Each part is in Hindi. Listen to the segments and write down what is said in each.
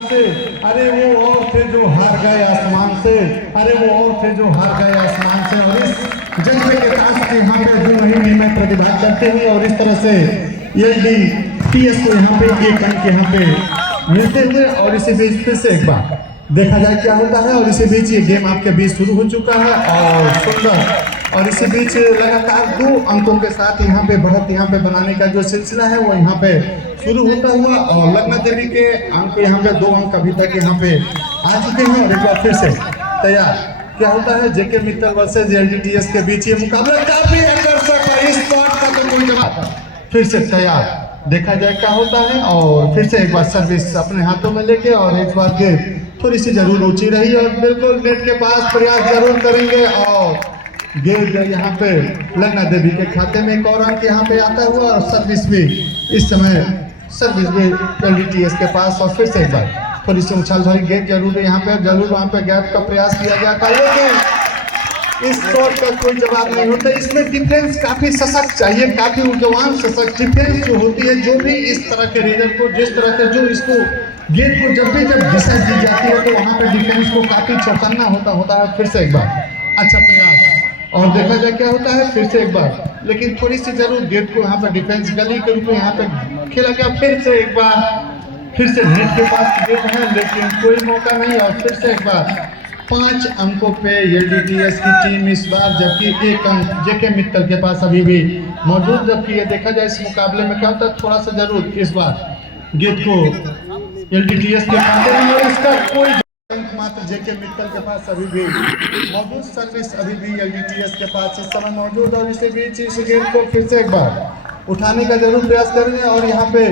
से, अरे वो और थे जो हार गए आसमान से, अरे वो और थे जो हार गए आसमान से। और इस जज्बे के साथ यहाँ पे 2 महीने में प्रतिभाग करते हुए और इस तरह से LDTS को यहाँ पे एक अंक यहाँ पे मिलते हुए और इसी बीच फिर से एक बार देखा जाए क्या होता है। और इसी बीच ये गेम आपके बीच शुरू हो चुका है और सुंदर, और इसी बीच लगातार 2 अंकों के साथ यहाँ पे बढ़त यहाँ पे बनाने का जो सिलसिला है वो यहाँ पे शुरू होता हुआ और लग्ना देवी के अंक यहाँ पे 2 अंक अभी तक यहाँ पे आ चुके हैं। और एक बार फिर से तैयार क्या होता है जेके मित्तल वर्सेज LDTS के बीच ये मुकाबला काफी आकर्षक है। इस पॉइंट का तो कोई जवाब, फिर से तैयार देखा जाए क्या होता है। और फिर से एक बार सर्विस अपने हाथों में लेके और इस बार के थोड़ी सी जरूर ऊंची रही और बिल्कुल नेट के पास प्रयास जरूर करेंगे और गेंद यहाँ पे लग्ना देवी के खाते में एक और अंक यहाँ पे आता हुआ और सर्विस भी इस समय सर्विस भी LDTS के पास। और फिर से एक बार थोड़ी सी उछाल भरी गेंद जरूर यहाँ पे जरूर वहाँ पे गैप का प्रयास किया जाता है लेकिन इस शॉट का कोई जवाब नहीं होता। इसमें डिफेंस काफी सशक्त चाहिए, काफी ऊर्जावान सशक्त डिफेंस जो होती है। जो भी इस तरह के रीजन को जिस तरह से जो इसको गेंद को जब दिशा दी जाती है तो वहाँ पे डिफेंस को काफी चौकन्ना होता है। फिर से एक बार अच्छा प्रयास और देखा जाए क्या होता है। फिर से एक बार लेकिन थोड़ी सी जरूर गेंद को यहाँ पे डिफेंस गली के रूप में यहाँ पे खेला गया। फिर से एक बार फिर से नेट के पास गेंद है लेकिन कोई मौका नहीं। और फिर से एक बार 5 अंकों पे LDTS की टीम इस बार, जबकि 1 अंक जेके मित्तल के पास अभी भी मौजूद। जबकि ये देखा जाए इस मुकाबले में क्या होता है, थोड़ा सा जरूर इस बार गेंद को LDTS के खाते में और इसका कोई अंक मात्र जेके मित्तल के पास अभी भी मौजूद। सर्विस अभी भी LDTS के पास इस समय मौजूद। और इसी बीच इस गेंद को फिर से एक बार उठाने का जरूर प्रयास करेंगे और यहाँ पे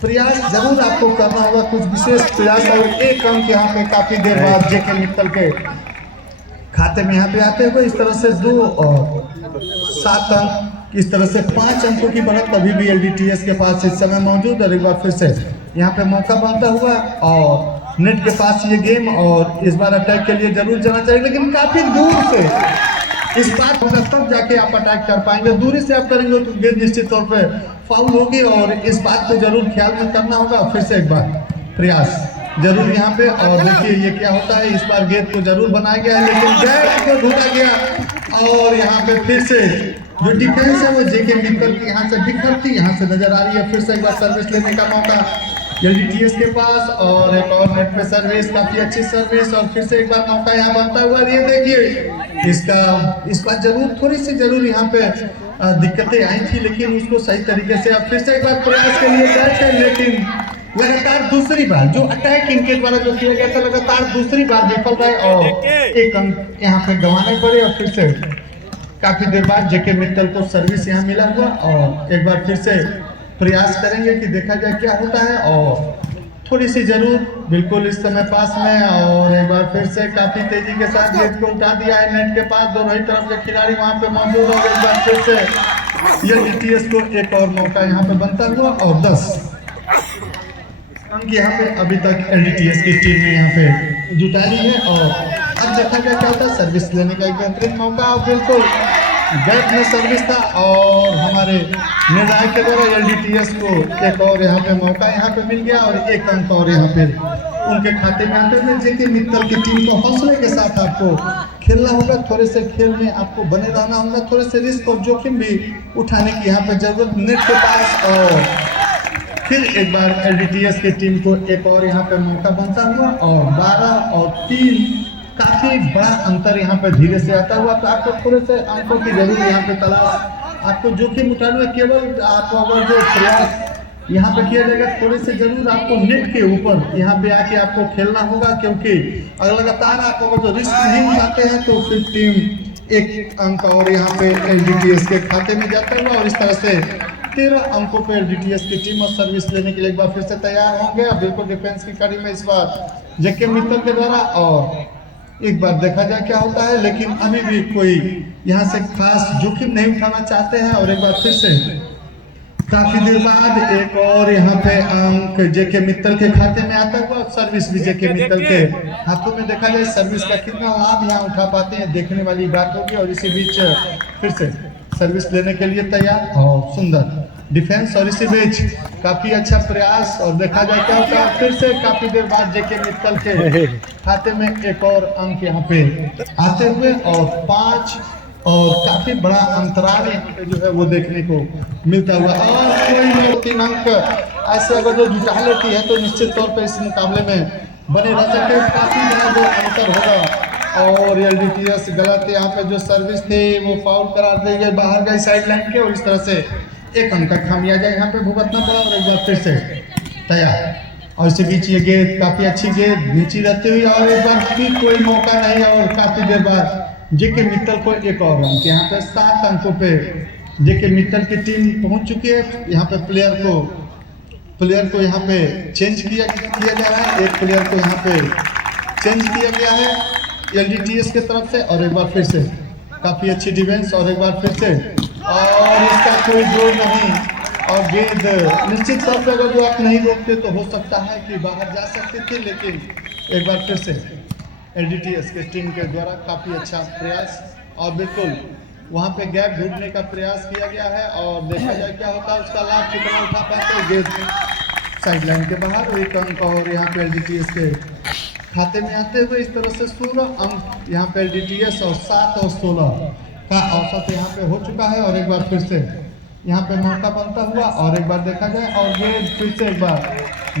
प्रयास जरूर आपको करना होगा, कुछ विशेष प्रयास। और 1 अंक यहाँ पे काफी देर बाद जेके मित्तल के खाते में यहाँ पे आते हुए इस तरह से 2 और 7 अंक, इस तरह से 5 अंकों की बढ़त अभी भी LDTS के पास इस समय मौजूद। और एक बार फिर से यहाँ पे मौका बनता हुआ और नेट के पास ये गेम और इस बार अटैक के लिए जरूर जाना चाहिए लेकिन काफी दूर से इस बात होगा तब जाके आप अटैक कर पाएंगे। दूरी से आप करेंगे तो गेंद निश्चित तौर पे फाउल होगी और इस बात को जरूर ख्याल में करना होगा। फिर से एक बार प्रयास जरूर यहाँ पे और देखिए ये क्या होता है। इस बार गेंद को जरूर बनाया गया है लेकिन गैप को ढूंढा गया और यहाँ पे फिर से जो डिफेंस है वो जेके मित्तल की यहाँ से बिखरती यहाँ से नजर आ रही है। फिर से एक बार सर्विस लेने का मौका LDTS के पास और एक और नेट पे सर्विस, काफी अच्छी सर्विस। और फिर से एक बार मौका यहाँ बनता हुआ ये देखिए इसका इस बार जरूर थोड़ी सी जरूर यहाँ पे दिक्कतें आई थी लेकिन उसको सही तरीके से अब फिर से एक बार प्रयास के लिए गए थे लेकिन लगातार दूसरी बार जो अटैक इनके द्वारा जो किया गया था लगातार दूसरी बार विफल रहे और 1 अंक यहाँ पे गंवाने पड़े। और फिर से काफी देर बाद जेके मित्तल को सर्विस यहाँ मिला हुआ और एक बार फिर से प्रयास करेंगे कि देखा जाए क्या होता है। और थोड़ी सी जरूर बिल्कुल इस समय पास में और एक बार फिर से काफी तेजी के साथ गेंद को उठा दिया है नेट के पास। दोनों ही तरफ के खिलाड़ी वहां पे मौजूद और एक बार फिर से LDTS को एक और मौका यहाँ पे बनता हुआ और 10 अंक यहाँ पे अभी तक LDTS की टीम ने यहाँ पे जुटा ली है। और अब देखा जाए क्या होता है, सर्विस लेने का एक बेहतरीन मौका और बिल्कुल गैप में सर्विस था और हमारे निर्णायक के द्वारा LDTS को एक और यहाँ पे मौका यहाँ पे मिल गया और 1 अंक और यहाँ पे उनके खाते में आते हुए जेके मित्तल की टीम को हौसले के साथ आपको खेलना होगा। थोड़े से खेल में आपको बने रहना होगा, थोड़े से रिस्क और जोखिम भी उठाने की यहाँ पे जरूरत नेट के पास। और फिर एक बार LDTS की टीम को एक और यहाँ पे मौका बनता हुआ और 12 और 3 काफी बड़ा अंतर यहाँ पे धीरे से आता हुआ। तो आपको थोड़े से अंकों की जरूर यहाँ पे तलाश आपको जोखिम उठाना है। केवल आपको अगर जो प्रयास यहाँ पे किया जाएगा थोड़े से जरूर आपको नेट के ऊपर यहाँ पे आके आपको खेलना होगा क्योंकि अगर लगातार आप अगर जो रिस्क नहीं उठाते हैं तो फिर टीम 1 अंक और यहाँ पे LDTS के खाते में जाता हुआ और इस तरह से 13 अंकों पे LDTS की टीम और सर्विस लेने के लिए एक बार फिर से तैयार होंगे। बिल्कुल डिफेंस की कड़ी में इस बार जेके मित्तल के द्वारा और एक बार देखा जाए क्या होता है लेकिन अभी भी कोई यहाँ से खास जोखिम नहीं उठाना चाहते हैं। और एक बार फिर से काफी देर बाद एक और यहाँ पे अंक जेके मित्तल के खाते में आता हुआ और सर्विस भी जेके मित्तल के हाथों में। देखा जाए सर्विस का कितना लाभ यहाँ उठा पाते हैं देखने वाली बात होगी। और इसी बीच फिर से सर्विस लेने के लिए तैयार और सुंदर डिफेंस और इसी बीच काफी अच्छा प्रयास और देखा जाए क्या होता है फिर से काफी देर बाद जेके मित्तल के खाते में एक और अंक यहाँ पे आते हुए और 5 और काफी बड़ा अंतराल यहाँ पे जो है वो देखने को मिलता हुआ और कोई 3 अंक ऐसे अगर जो जुटा लेती है तो निश्चित तौर पर इस मुकाबले में बने रह सकते काफी बड़ा जो अंतर होगा। और एलडीटीएस गलत यहाँ पे जो सर्विस थी वो फाउल करार दी गई बाहर गई साइड लाइन के और इस तरह से एक अंक का खामियाजा यहाँ पे भुगतना पड़ा और एक बार फिर से तैयार और इसी बीच ये गेंद काफी अच्छी गेंद नीचे रहती हुई और एक बार भी कोई मौका नहीं है और काफी देर बाद जेके मित्तल को एक और अंक यहाँ पे 7 अंकों पे जेके मित्तल की टीम पहुंच चुकी है। यहाँ पे प्लेयर को यहाँ पे चेंज किया जा रहा है, एक प्लेयर को यहाँ पे चेंज किया गया है एलडीटीएस के तरफ से और एक बार फिर से काफी अच्छी डिफेंस और एक बार फिर से और इसका कोई जोर नहीं और गेंद निश्चित तौर पर अगर जो आप नहीं रोकते तो हो सकता है कि बाहर जा सकते थे, लेकिन एक बार फिर से एलडीटीएस के टीम के द्वारा काफी अच्छा प्रयास और बिल्कुल वहां पे गैप ढूंढने का प्रयास किया गया है और देखा जाए क्या होता है उसका लाभ कितना उठा पाते गेंद साइड लाइन के बाहर एक अंक और यहाँ पे एलडीटीएस के खाते में आते हुए इस तरह से 16 अंक यहाँ पे एलडीटीएस और 7 और 16 का औसत यहाँ पे हो चुका है और एक बार फिर से यहाँ पे मौका बनता हुआ और एक बार देखा जाए और गेंद फिर से एक बार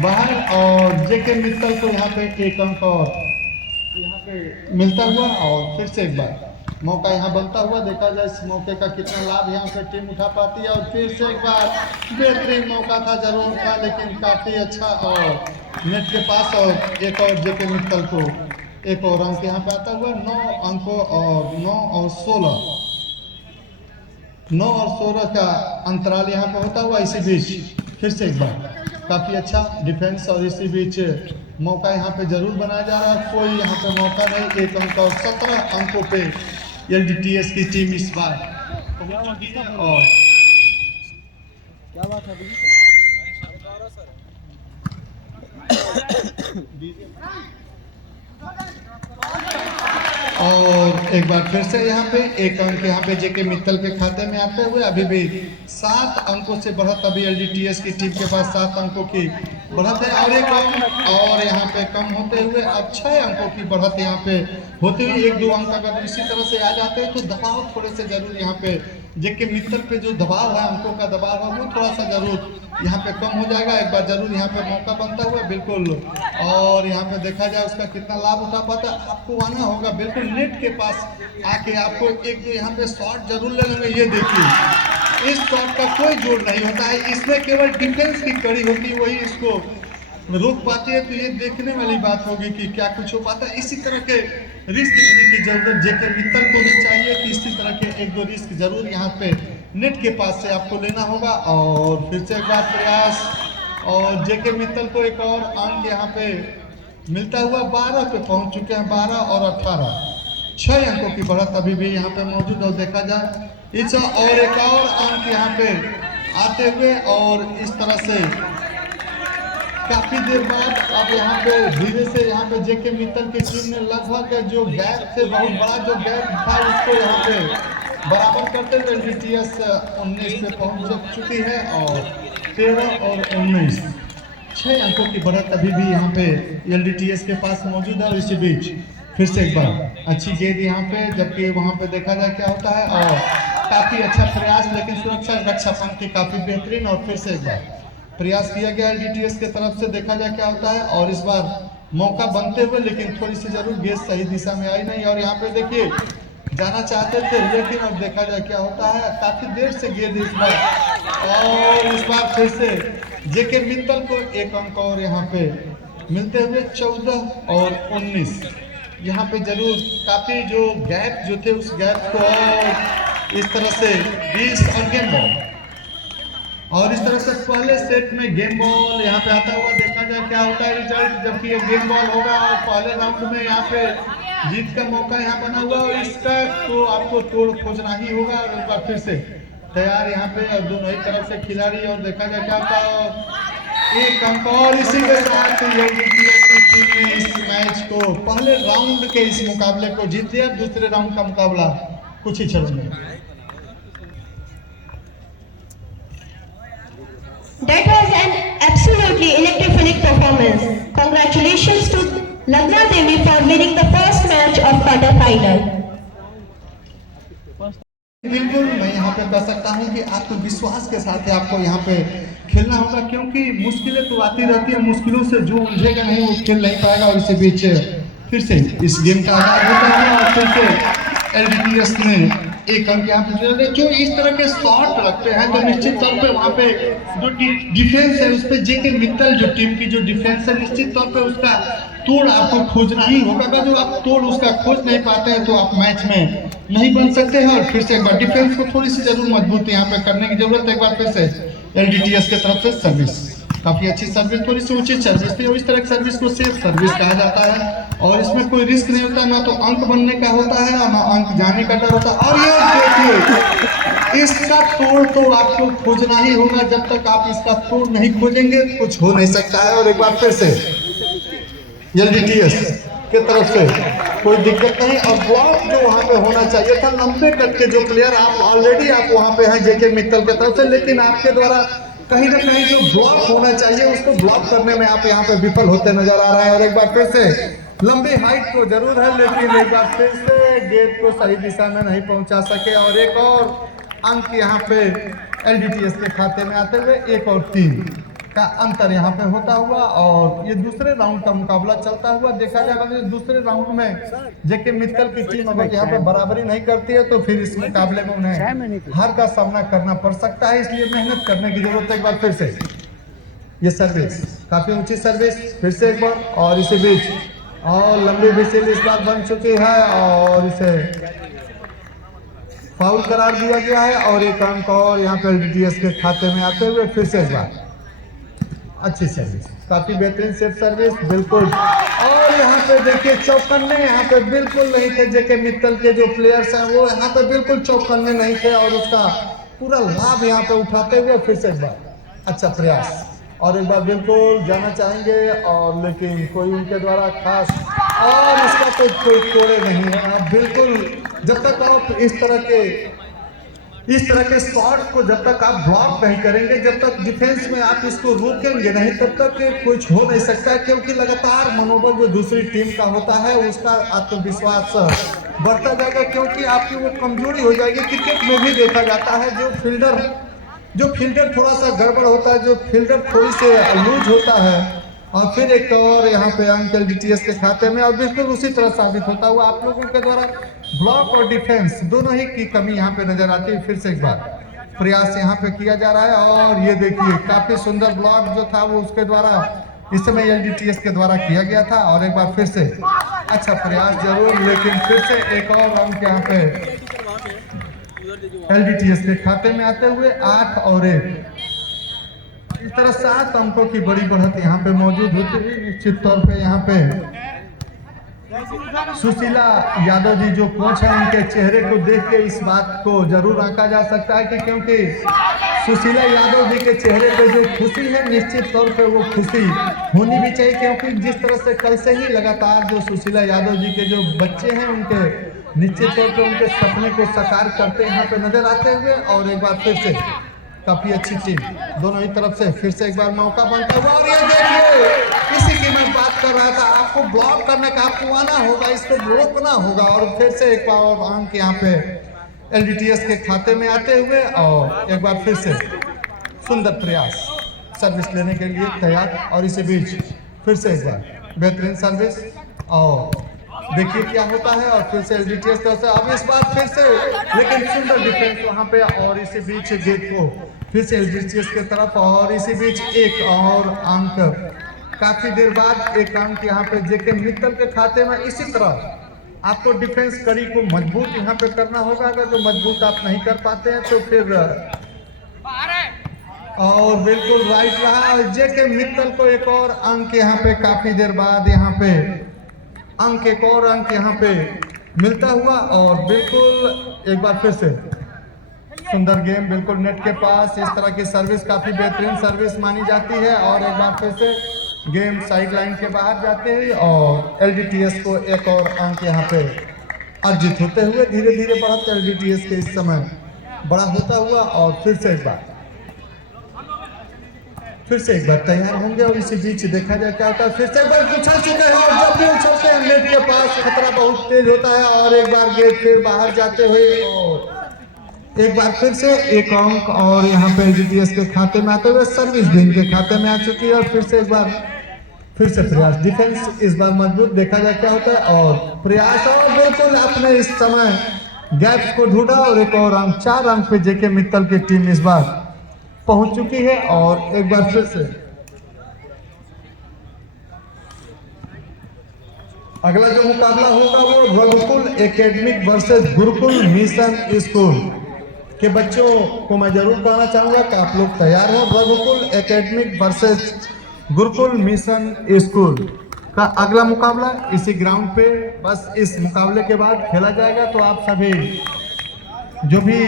बाहर और जेके मित्तल को यहाँ पे एक अंक और यहाँ पे मिलता हुआ और फिर से एक बार मौका यहाँ बनता हुआ देखा जाए इस मौके का कितना लाभ यहाँ पे टीम उठा पाती है और फिर से एक बार बेहतरीन मौका था जरूर था लेकिन काफी अच्छा और नेट के पास और एक और जेके मित्तल को एक और अंक यहाँ पे आता हुआ 9 अंकों और 9 और 16 का अंतराल यहाँ पे होता हुआ इसी बीच फिर से एक बार काफी अच्छा डिफेंस और इसी बीच मौका यहाँ पे जरूर बनाया जा रहा है, कोई यहाँ पे मौका नहीं, एक अंक और 17 अंकों पे एलडीटीएस की टीम इस बार और क्या बात है और एक बार फिर से यहाँ पे एक अंक यहाँ पे जेके मित्तल के खाते में आते हुए अभी भी 7 अंकों से बढ़त अभी एलडीटीएस की टीम के पास 7 अंकों की बढ़त है और एक अंक और यहाँ पे कम होते हुए अब 6 अंकों की बढ़त यहाँ पे होते हुए 1-2 अंक अगर इसी तरह से आ जाते हैं तो दबाव थोड़े से जरूर यहाँ पे जेके मित्तल पे जो दबाव है अंकों का दबाव है वो थोड़ा सा जरूर यहाँ पे कम हो जाएगा। एक बार जरूर यहाँ पे मौका बनता हुआ बिल्कुल और यहाँ पे देखा जाए उसका कितना लाभ उठा पाता आपको आना होगा बिल्कुल नेट के पास आके आपको एक दो यहाँ पे शॉट जरूर ले लेंगे। ये देखिए इस शॉट का कोई जोड़ नहीं होता है, इसमें केवल डिफेंस की कड़ी होती है वही इसको रोक पाती है। तो ये देखने वाली बात होगी कि क्या कुछ हो पाता है। इसी तरह के रिस्क लेने की जरूरत जेके मित्तल को भी चाहिए कि इसी तरह के 1-2 रिस्क जरूर यहाँ पे नेट के पास से आपको लेना होगा और फिर से एक बार प्रयास और जेके मित्तल को एक और अंक यहाँ पे मिलता हुआ 12 पे पहुंच चुके हैं, 12 और 18 6 अंकों की बढ़त अभी भी यहाँ पे मौजूद और देखा जाए इस और एक और अंक यहाँ पे आते हुए और इस तरह से काफी देर बाद अब यहाँ पे धीरे से यहाँ पे जेके मित्तल की टीम ने लगभग जो गैप से बहुत बड़ा जो गैप था उसको यहाँ पे बराबर करते हुए एलडीटीएस 19 पे पहुंच चुकी है और 13 और 19 6 अंकों की बढ़त अभी भी यहाँ पे एलडीटीएस के पास मौजूद है। और इसी बीच फिर से एक बार अच्छी गेंद यहाँ पे जबकि वहाँ पे देखा जाए क्या होता है और काफी अच्छा प्रयास लेकिन सुरक्षा रक्षा पंक्ति काफी बेहतरीन और फिर से एक बार प्रयास किया गया एलडीटीएस के तरफ से देखा जाए क्या होता है और इस बार मौका बनते हुए लेकिन थोड़ी सी जरूर गेंद सही दिशा में आई नहीं और यहाँ पे देखिए जाना चाहते थे लेकिन अब देखा जाए क्या होता है काफी देर से गेंद इस बार और इस बार फिर से जेके मित्तल को एक अंक और यहाँ पे मिलते हुए 14 और 19 यहाँ पे जरूर काफी जो गैप जो थे उस गैप को और इस तरह से 20 और गेम बॉल और इस तरह से पहले सेट में गेम बॉल यहाँ पे आता हुआ देखा जाए क्या होता है रिजल्ट जबकि ये गेम बॉल होगा और पहले राउंड में यहाँ पे जीत का मौका यहाँ बना हुआ और इसका तो आपको तोड़ खोजना ही होगा और एक बार फिर से तैयार यहाँ पे और दोनों ही तरफ से खिलाड़ी और देखा जाए क्या होता है एक अंक और इसी के साथ एलडीटीएस की टीम ने इस मैच को पहले राउंड के इस मुकाबले को जीत लिया। दूसरे राउंड का मुकाबला कुछ ही क्षणों में That was an absolutely electrifying performance. Congratulations to Lagna Devi for winning the first match of quarter final. बिल्कुल मैं यहाँ पे कह सकता हूँ कि आत्मविश्वास के साथ आपको यहाँ पे खेलना होगा, क्योंकि मुश्किलें तो आती रहती है, मुश्किलों से जो उलझेगा नहीं वो खेल नहीं पाएगा। और इसी बीच फिर से इस गेम का आगाज होता है और फिर से एलडीटीएस ने एक अंक यहाँ पे जो इस तरह के शॉट रखते हैं तो निश्चित तौर पे वहाँ पे जो डिफेंस है उस पर जेके मित्तल जो टीम की जो डिफेंस है निश्चित तौर पे उसका तोड़ आपको खोजना ही होगा। अगर जो आप तोड़ उसका खोज नहीं पाते हैं तो आप मैच में नहीं बन सकते हैं। और फिर से एक बार डिफेंस को थोड़ी सी जरूर मजबूत यहाँ पे करने की जरूरत है। एक बार फिर से एलडीटीएस की तरफ से सर्विस काफी अच्छी सर्विस, थोड़ी सी उचित सर्विस थी और इस तरह की सर्विस को सेफ सर्विस कहा जाता है और इसमें कोई रिस्क नहीं होता, ना तो अंक बनने का होता है और ना अंक जाने का डर होता है। और ये देखिए इसका तोड़ तो आपको खोजना ही होगा, जब तक आप इसका तोड़ नहीं खोजेंगे कुछ हो नहीं सकता है। और एक बार फिर से एलडीटीएस की तरफ से कोई दिक्कत नहीं और ब्लॉक जो वहाँ पे होना चाहिए था लंबे कद के जो प्लेयर आप ऑलरेडी आप वहाँ पे हैं जेके मित्तल की तरफ से, लेकिन आपके द्वारा कहीं ना कहीं जो ब्लॉक होना चाहिए उसको ब्लॉक करने में आप यहाँ पे विफल होते नजर आ रहा है। और एक बार फिर से लंबी हाइट तो जरूर है लेकिन एक बार फिर से गेंद को सही दिशा में नहीं पहुंचा सके और एक और अंक यहाँ पे एलडीटीएस के खाते में आते हुए 1 और 3 का अंतर यहाँ पे होता हुआ और ये दूसरे राउंड का मुकाबला चलता हुआ देखा जाएगा। दूसरे राउंड में जेके मित्तल की टीम अगर यहाँ पे बराबरी नहीं करती है तो फिर इस मुकाबले में उन्हें हार का सामना करना पड़ सकता है, इसलिए मेहनत करने की जरूरत है। एक बार फिर से ये सर्विस काफी ऊंची सर्विस फिर से एक बार और इसी बीच और लंबी विसिल इस बार बन चुकी है और इसे फाउल करार दिया गया है और एक अंक और यहाँ पे एलडीटीएस के खाते में आते हुए फिर से एक बार अच्छी सर्विस, काफी बेहतरीन सेफ सर्विस बिल्कुल। और यहाँ पे देखिए चौकन्ने यहाँ पे बिल्कुल नहीं थे, जेके मित्तल के जो प्लेयर्स हैं वो यहाँ पे बिल्कुल चौकन्ने नहीं थे और उसका पूरा लाभ यहाँ पे उठाते हुए फिर से एक बार अच्छा प्रयास और एक बार बिल्कुल जाना चाहेंगे और लेकिन कोई उनके द्वारा खास और इसका तो कोई तोड़े नहीं है। आप बिल्कुल जब तक आप इस तरह के शॉट को जब तक आप ब्लॉक नहीं करेंगे, जब तक डिफेंस में आप इसको रोकेंगे नहीं तब तक कुछ हो नहीं सकता है, क्योंकि लगातार मनोबल जो दूसरी टीम का होता है उसका आत्मविश्वास बढ़ता जाएगा, क्योंकि आपकी वो कमजोरी हो जाएगी। क्रिकेट में भी देखा जाता है जो फील्डर थोड़ा सा गड़बड़ होता है, जो फील्डर थोड़ी से लूज होता है और फिर एक और यहाँ पे अंक एलडीटीएस के खाते में और बिल्कुल उसी तरह साबित होता हुआ आप लोगों के द्वारा ब्लॉक और डिफेंस दोनों ही की कमी यहाँ पे नजर आती है। फिर से एक बार प्रयास यहाँ पे किया जा रहा है और ये देखिए काफी सुंदर ब्लॉक जो था वो उसके द्वारा इस समय एलडीटीएस के द्वारा किया गया था और एक बार फिर से अच्छा प्रयास जरूर, लेकिन फिर से एक और अंक यहाँ पे एलडीटीएस के खाते में आते हुए 8 और 1 इस तरह 7 अंकों की बड़ी बढ़त यहाँ पे मौजूद होती हुई निश्चित तौर पे यहाँ पे सुशीला यादव जी जो कोच है उनके चेहरे को देख के इस बात को जरूर आंका जा सकता है कि क्योंकि सुशीला यादव जी के चेहरे पे जो खुशी है निश्चित तौर पे वो खुशी होनी भी चाहिए, क्योंकि जिस तरह से कल से ही लगातार जो सुशीला यादव जी के जो बच्चे हैं उनके निश्चित तौर पे उनके सपने को साकार करते यहाँ पे नजर आते हुए और एक बार फिर से काफी अच्छी टीम दोनों ही तरफ से फिर से एक बार मौका बनता हुआ और ये देखिए इसी की मैं बात कर रहा था, आपको ब्लॉक करने का आपको आना होगा, इसको रोकना होगा और फिर से एक बार और अंक यहाँ पे एलडीटीएस के खाते में आते हुए और एक बार फिर से सुंदर प्रयास सर्विस लेने के लिए तैयार और इसी बीच फिर से एक बार बेहतरीन सर्विस और देखिए क्या होता है और फिर से एलडीटीएस तरफ से अब इस बार फिर से लेकिन सुंदर डिफेंस वहां पे और इसी बीच गेट को फिर से एलडीटीएस की तरफ और इसी बीच एक और अंक काफी देर बाद एक अंक यहाँ पे जेके मित्तल के खाते में। इसी तरह आपको डिफेंस कड़ी को मजबूत यहाँ पे करना होगा, अगर जो मजबूत आप नहीं कर पाते हैं तो फिर और बिल्कुल राइट रहा और जेके मित्तल को एक और अंक यहाँ पे काफी देर बाद यहाँ पे एक और अंक यहाँ पे मिलता हुआ और बिल्कुल एक बार फिर से सुंदर गेम बिल्कुल नेट के पास इस तरह की सर्विस काफी बेहतरीन सर्विस मानी जाती है और एक बार फिर से गेम साइड लाइन के बाहर जाते ही और एलडीटीएस को एक और अंक यहाँ पे अर्जित होते हुए धीरे धीरे बढ़त एलडीटीएस के इस समय बड़ा होता हुआ और फिर से एक बार फिर से एक बार तैयार होंगे और इसी बीच देखा जाए क्या होता है। फिर से एक बार उछल चुके हैं और जब भी उछलते हैं नेट के पास खतरा बहुत तेज होता है और एक बार गेट फिर बाहर जाते हुए और एक बार फिर से एक अंक और यहाँ पे एलडीटीएस के खाते में आते हुए सर्विस भी इनके खाते में आ चुकी है। और फिर से एक बार फिर से प्रयास, डिफेंस इस बार मजबूत, देखा जाए क्या होता है और प्रयास और बिल्कुल अपने इस समय गैप्स को ढूंढा और एक और अंक, 4 अंक पे जेके मित्तल की टीम इस बार पहुंच चुकी है। और एक बार फिर से अगला जो मुकाबला होगा वो Raghukul academic versus Gurukul mission school के बच्चों को मैं जरूर कहना चाहूंगा कि आप लोग तैयार हो। Raghukul academic versus Gurukul mission school का अगला मुकाबला इसी ग्राउंड पे, बस इस मुकाबले के बाद खेला जाएगा। तो आप सभी जो भी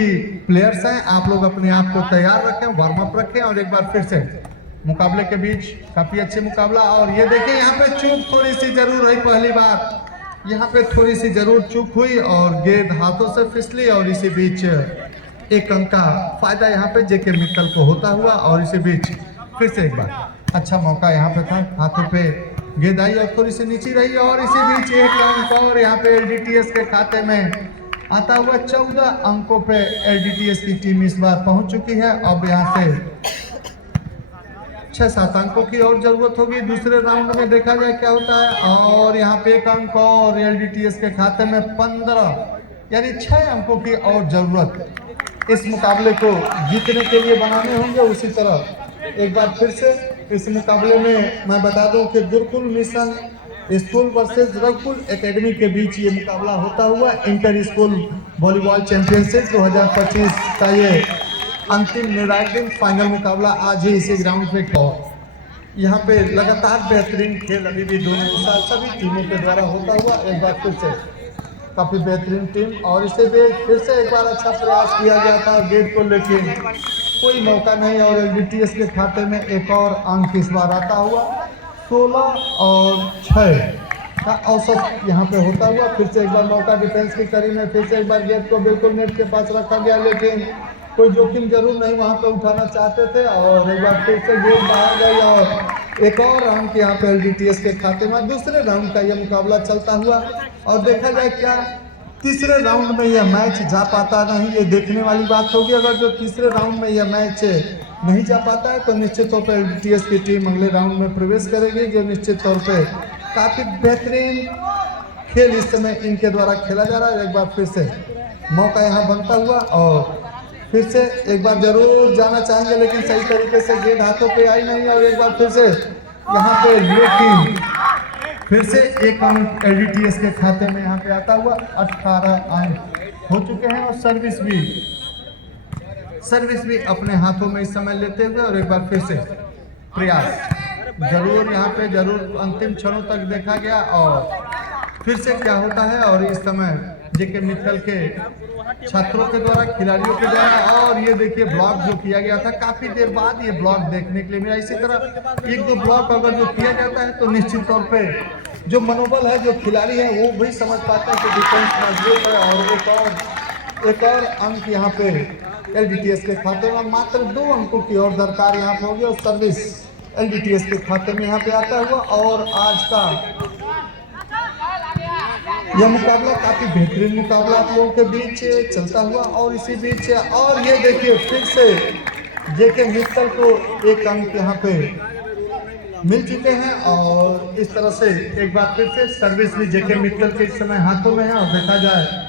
प्लेयर्स हैं आप लोग अपने आप को तैयार रखें, वार्म अप रखें और एक बार फिर से मुकाबले के बीच काफी अच्छे मुकाबला। और ये देखिए यहाँ पे चूक थोड़ी सी जरूर रही, पहली बार यहाँ पे थोड़ी सी जरूर चूक हुई और गेंद हाथों से फिसली और इसी बीच एक अंक का फायदा यहाँ पे जेके मित्तल को होता हुआ। और इसी बीच फिर से एक बार अच्छा मौका यहाँ पे था, हाथों पे गेंद आई और थोड़ी सी नीचे रही और इसी बीच एक अंक और यहाँ पे एलडीटीएस के खाते में आता हुआ। 14 अंकों पे एलडीटीएस की टीम इस बार पहुंच चुकी है। अब यहाँ से 6-7 अंकों की और जरूरत होगी दूसरे राउंड में, देखा जाए क्या होता है। और यहाँ पे एक अंक और एलडीटीएस के खाते में 15 यानी 6 अंकों की और जरूरत इस मुकाबले को जीतने के लिए बनाने होंगे। उसी तरह एक बार फिर से इस मुकाबले में मैं बता दूं कि गुरुकुल मिशन स्कूल वर्सेस रघुकुल एकेडमी के बीच ये मुकाबला होता हुआ इंटर स्कूल वॉलीबॉल चैंपियनशिप 2025 का ये अंतिम निर्णायक दिन, फाइनल मुकाबला आज ही इसी ग्राउंड पे और यहाँ पे लगातार बेहतरीन खेल अभी भी दोनों साल सभी टीमों के द्वारा होता हुआ। एक बार फिर से काफी बेहतरीन टीम और इसे फिर से एक बार अच्छा प्रयास किया गया था गेट को, लेकिन कोई मौका नहीं और एलडीटीएस के खाते में एक और अंक इस बार आता हुआ। 16 और 6 का औसत यहाँ पे होता हुआ। फिर से एक बार मौका डिफेंस की कड़ी में, फिर से एक बार गेट को बिल्कुल नेट के पास रखा गया लेकिन कोई जोखिम जरूर नहीं वहाँ पे उठाना चाहते थे। और एक बार फिर से गेट बाहर गई और एक और अंक यहाँ पे एलडीटीएस के खाते में। दूसरे राउंड का यह मुकाबला चलता हुआ और देखा जाए क्या तीसरे राउंड में यह मैच जा पाता नहीं, ये देखने वाली बात होगी। अगर जो तीसरे राउंड में यह मैच नहीं जा पाता है तो निश्चित तौर पर एलडीटीएस की टीम अगले राउंड में प्रवेश करेगी, जो निश्चित तौर पे काफी बेहतरीन खेल इस समय इनके द्वारा खेला जा रहा है। एक बार फिर से मौका यहाँ बनता हुआ और फिर से एक बार जरूर जाना चाहेंगे लेकिन सही तरीके से गेंद हाथों पे आई नहीं। और एक बार फिर से यहाँ पे लेकिन फिर से एक अंक एलडीटीएस के खाते में यहाँ पे आता हुआ। 18 अंक हो चुके हैं और सर्विस भी अपने हाथों में इस समय लेते हुए। और एक बार फिर से प्रयास जरूर यहाँ पे जरूर अंतिम क्षणों तक देखा गया और फिर से क्या होता है। और इस समय जेके मित्तल के छात्रों के द्वारा, खिलाड़ियों के द्वारा, और ये देखिए ब्लॉक जो किया गया था काफी देर बाद ये ब्लॉक देखने के लिए मिला। इसी तरह 1-2 ब्लॉक अगर जो किया जाता है तो निश्चित तौर पे जो मनोबल है जो खिलाड़ी है वो भी समझ पाते हैं कि डिफेंस मजबूत है। और एक और अंक यहाँ पे एलडीटीएस के खाते में, मात्र 2 अंकों की और दरकार यहाँ पे होगी और सर्विस एलडीटीएस के खाते में यहाँ पे आता हुआ। और आज का यह मुकाबला काफी बेहतरीन मुकाबला आप लोगों के बीच चलता हुआ। और इसी बीच और ये देखिए फिर से जेके मित्तल को एक अंक यहाँ पे मिल चुके हैं। और इस तरह से एक बार फिर से सर्विस भी जेके मित्तल के इस समय हाथों में है और देखा जाए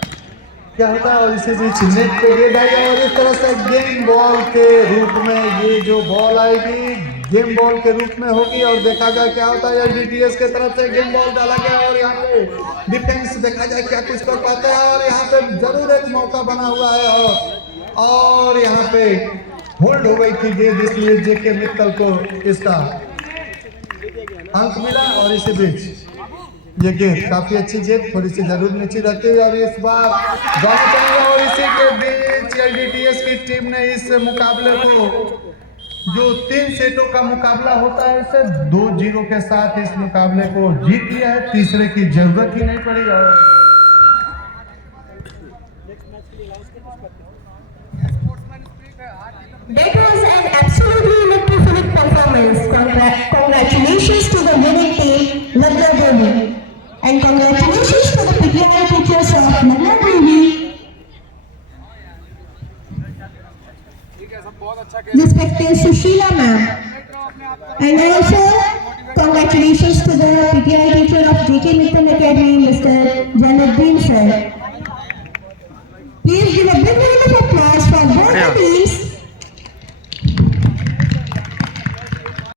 क्या होता है। और इसी बीच नेट पे गेंद आई और इस तरह से गेम बॉल के रूप में ये जो बॉल आएगी गेम बॉल के रूप में होगी। और देखा जाए क्या होता है, एलडीटीएस के तरफ से गेम बॉल डाला गया और यहाँ पे डिफेंस देखा जाए क्या कुछ कर पाता है। और यहाँ पे जरूर एक मौका बना हुआ है और यहाँ पे होल्ड हो गई थी गेंद, इसलिए जेके मित्तल को इसका अंक मिला। और इसी बीच ये गेंद काफी अच्छी गेंद थोड़ी सी जरूर नीचे रहती है और इस बार दोनों चलेगा। और इसी के बीच एलडीटीएस की टीम ने इस मुकाबले को, जो 3 सेटों का मुकाबला होता है, इसे 2-0 के साथ इस मुकाबले को जीत लिया है। तीसरे की जरूरत ही नहीं पड़ी। और That was an absolutely electric performance. congratulations to the winning team, Lagna Devi. And congratulations to the PTI teachers of Lagna Devi. Respected Sushila ma'am. And also, congratulations to the PTI teacher of JK Mittal Academy, Mr. Januddin sir. Please give a big